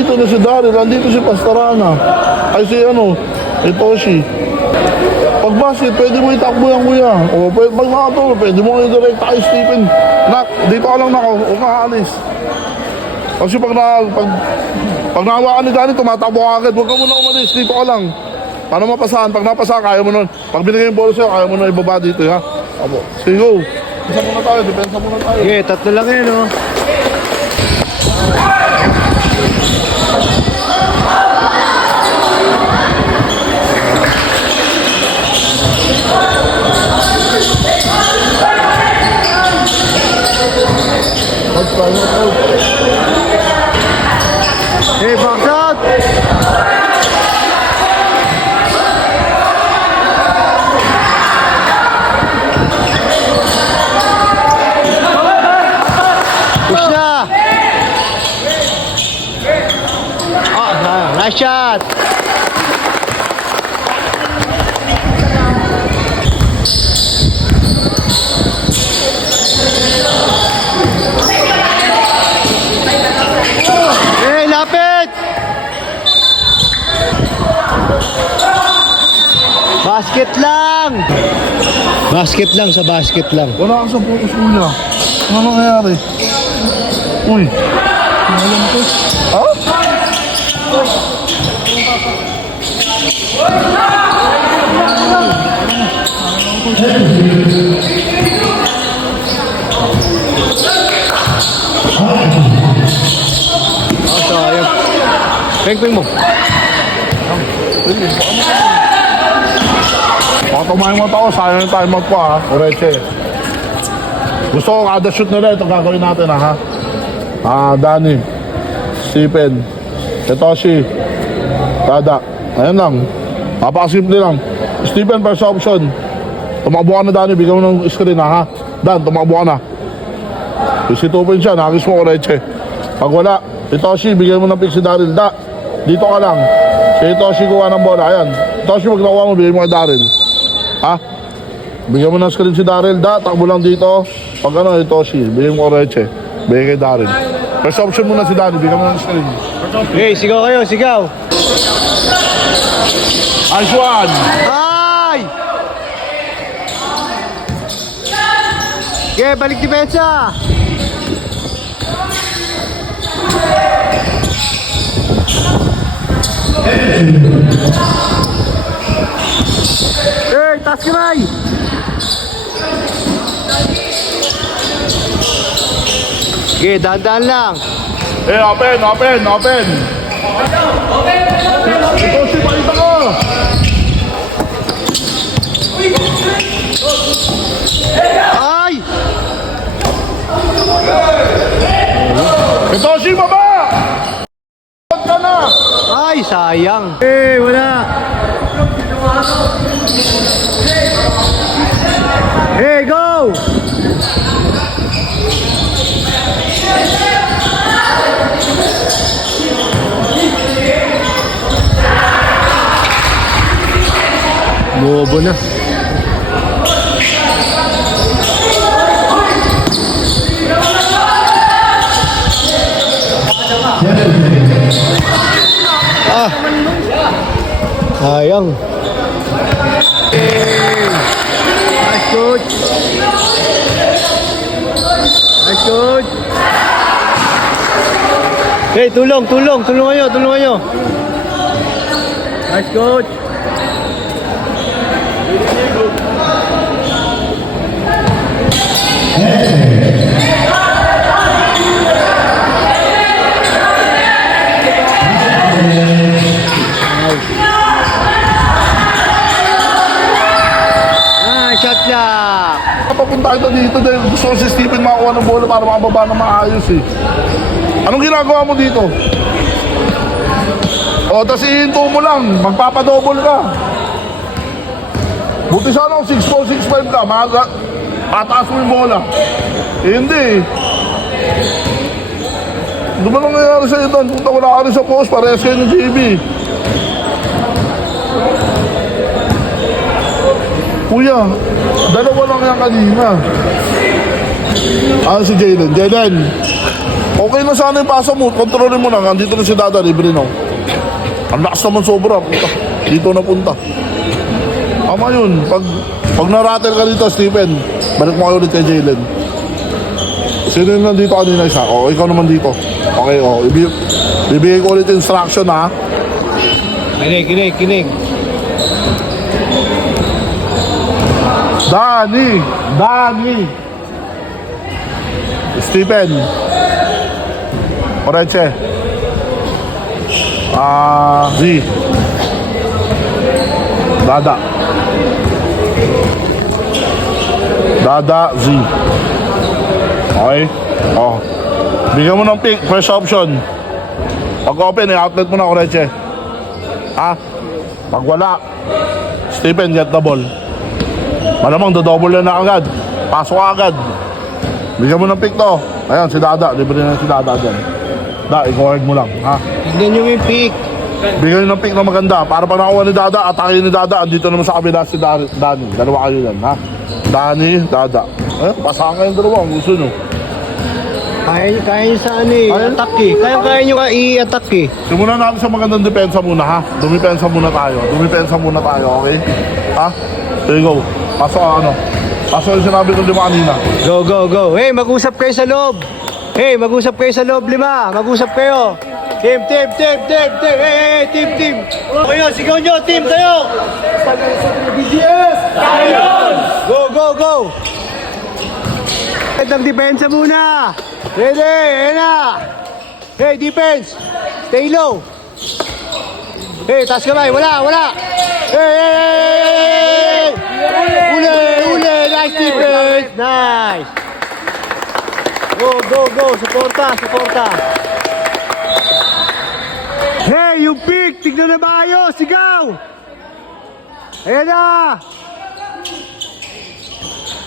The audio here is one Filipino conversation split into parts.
nandito na si Daryl, nandito si Pastarana. Ay si Itoshi. Pag basket, pwede mo itakbo yan, kuya. O pag nakatulog, pwede mo i-direct kay Stephen. Nak, dito ka lang nako, huwag makaalis. Kasi pag nahawakan ni Danny, tumatakbo ka agad. Huwag ka muna umalis, dito ka lang. Para mapasahan, pag napasahan, kaya mo nun. Pag binigay yung bola sa'yo, kaya mo na ibaba dito, ha? Abo, sige, go. Isa muna tayo, depensa muna tayo. Sige, tatlo lang yun, oh. Hey, box out! Push na! Oh, nice shot! Hey, lapit! Basket lang! Basket lang sa basket lang. Wala ka sa focus, kuya. Ano nangyayari? Uy. Alam ko. Ha? Oh, sayang. Peng mo. Baka tumahin mo ito, sayang yung time out po, ha? Oreche. Gusto ko kada shoot nila, ito gagawin natin, ha? Danny, Stephen, Itoshi, Tada. Ayan lang. Napakasimple lang. Stephen, first option. Tumakbo ka na, Danny. Bigyan mo ng screen, ha? Dan, tumakbo ka na. Isitupin siya, nakakis mo, Oreche. Pag wala, Itoshi, bigyan mo ng pick si Daryl. Dito ka lang. Si Itoshi kuha ng bola. Ayan. Itoshi, pag nakuha mo, bigyan mo kay Daryl. Ha? Bigyan mo ng screen si Daryl. Takbo lang dito. Pag Itoshi, bigyan mo Oreche. Bigyan kay Daryl. First option muna si Danny. Bigyan mo ng screen. Okay, sigaw kayo, sigaw. Nice one! Ay! Okay, balik depensa. Hey, taas kamay! Okay, dahan-dahan lang. Open! Itoshi, palita ko! Ay! Itoshi, baba! Huwag ka na! Ay, sayang. Eh, wala. Hey, go! Bobo na. Sayang. Nice coach. Nice coach. Hey, tulong kayo. Nice coach. Shot lang. Papunta kita dito dahil gusto ko si Stephen makakuha ng bola para makababa ng maayos, eh. Anong ginagawa mo dito? O, tas ihinto mo lang. Magpapadouble ka. Buti sana kung 6'4", 6'5" ka. Pataas mo yung bola. Eh, hindi. Ano ba nangyayari sa'yo doon? Punta wala ka rin sa post. Parehas kayo ng JB. Kuya, dalawa lang yan kanina. Si Jalen. Okay na sana yung pasa mo. Kontrolin mo na. Andito na si Dada. Libre na. Ang lakas naman sobra. Punta. Dito na punta. Tama yun. Pag na-rattle ka dito, Stephen, balik mo kayo ulit kay Jalen. Sino yung nandito kanina isa? O, ikaw naman dito. Okay, o. Ibigay ko ulit instruction, ha? Kinig. Danny! Stephen. Oreche. Z. Dada, Z. Okay? Oh. Bigyan mo ng pick, first option. Pag open, i-outlet mo na, Oreche. Ha? Pag wala, Stephen, get the ball. Malamang, double na agad. Pasok ka agad. Bigyan mo ng pick to. Ayan, si Dada. Libre na si Dada dyan. I-guard mo lang, ha? Tignan nyo yung pick. Bigyan nyo ng pick na maganda. Para pag nakuha ni Dada, atake ni Dada, andito naman sa kabila si Danny. Dalawa kayo yan, ha? Danny, Dada. Pasahan kayong dalawa. Ang gusto nyo. Kaya nyo sa ano eh. Attack eh. Kaya nyo i-attack eh. Simulan natin sa magandang depensa muna, ha? Dumipensa muna tayo, okay? Ha? There you go. Pasok ano? Pasok yung sinabi ko lima kanina. Go. Hey, mag-usap kayo sa loob. Lima. Mag-usap kayo. Team. Hey, team. Okay na, sigaw nyo, team, tayo. BGS! Go. Ang depensa muna. Ready, ayan na. Hey, defense. Stay low. Hey, taas kamay, wala. Hey! Uli! Nice defense! Nice! Go! Suporta! Hey, yung pick! Tignan na ba ayos? Sigaw! Ayan na!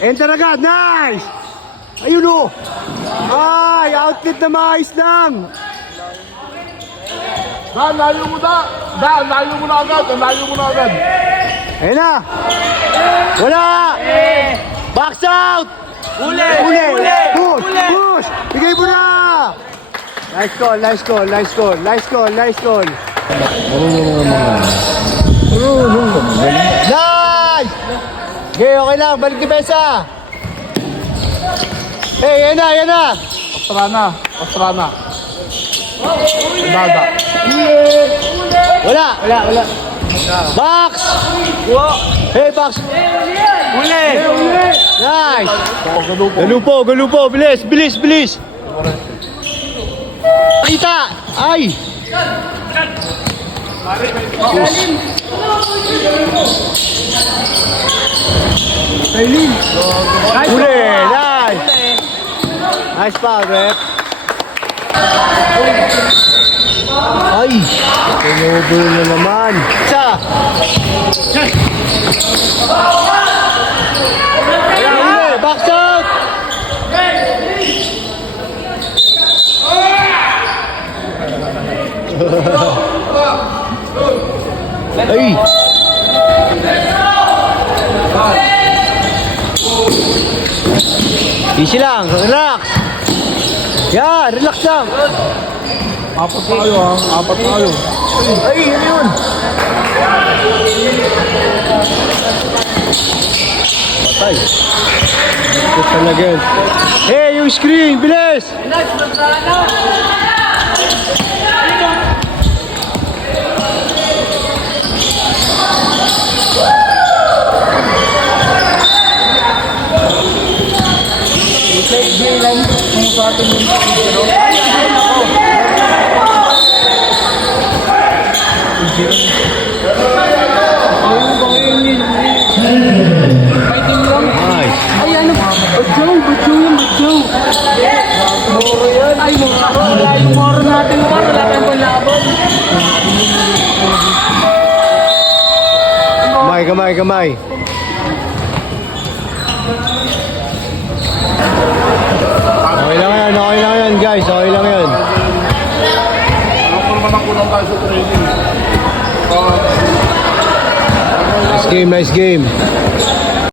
Enter agad! Nice! Ayun o! Ay! Outlet na maayos lang! Layo mo na agad. Ayan na! Wala! Box out! Uli! Push! Bigay mo na! Nice call! Nice! Okay, okay lang. Balik depensa! Hey, yan na! Pastrana. Dada. Wala! Box! Hey, box! Uli! Nice! Galupo! Bilis! Kita! Ay! Uli! Nice! Nice foul, rep! Ay! Tinobo na naman! Isa! Uli! Box out! Ay! Easy lang, relax! Yan, relax lang! Apat tayo. Ay, ano yun? Patay. Ito talaga yun. Hey, yung screen, bilis! Nice. Ay, ano? Batyo yun. Moro yan. Ay, wala yung moro natin. Wala tayong panlaban. Kamay. Okay lang yan, guys. Okay lang yan. Alam ko naman ang kulang tayo sa training. Nice game.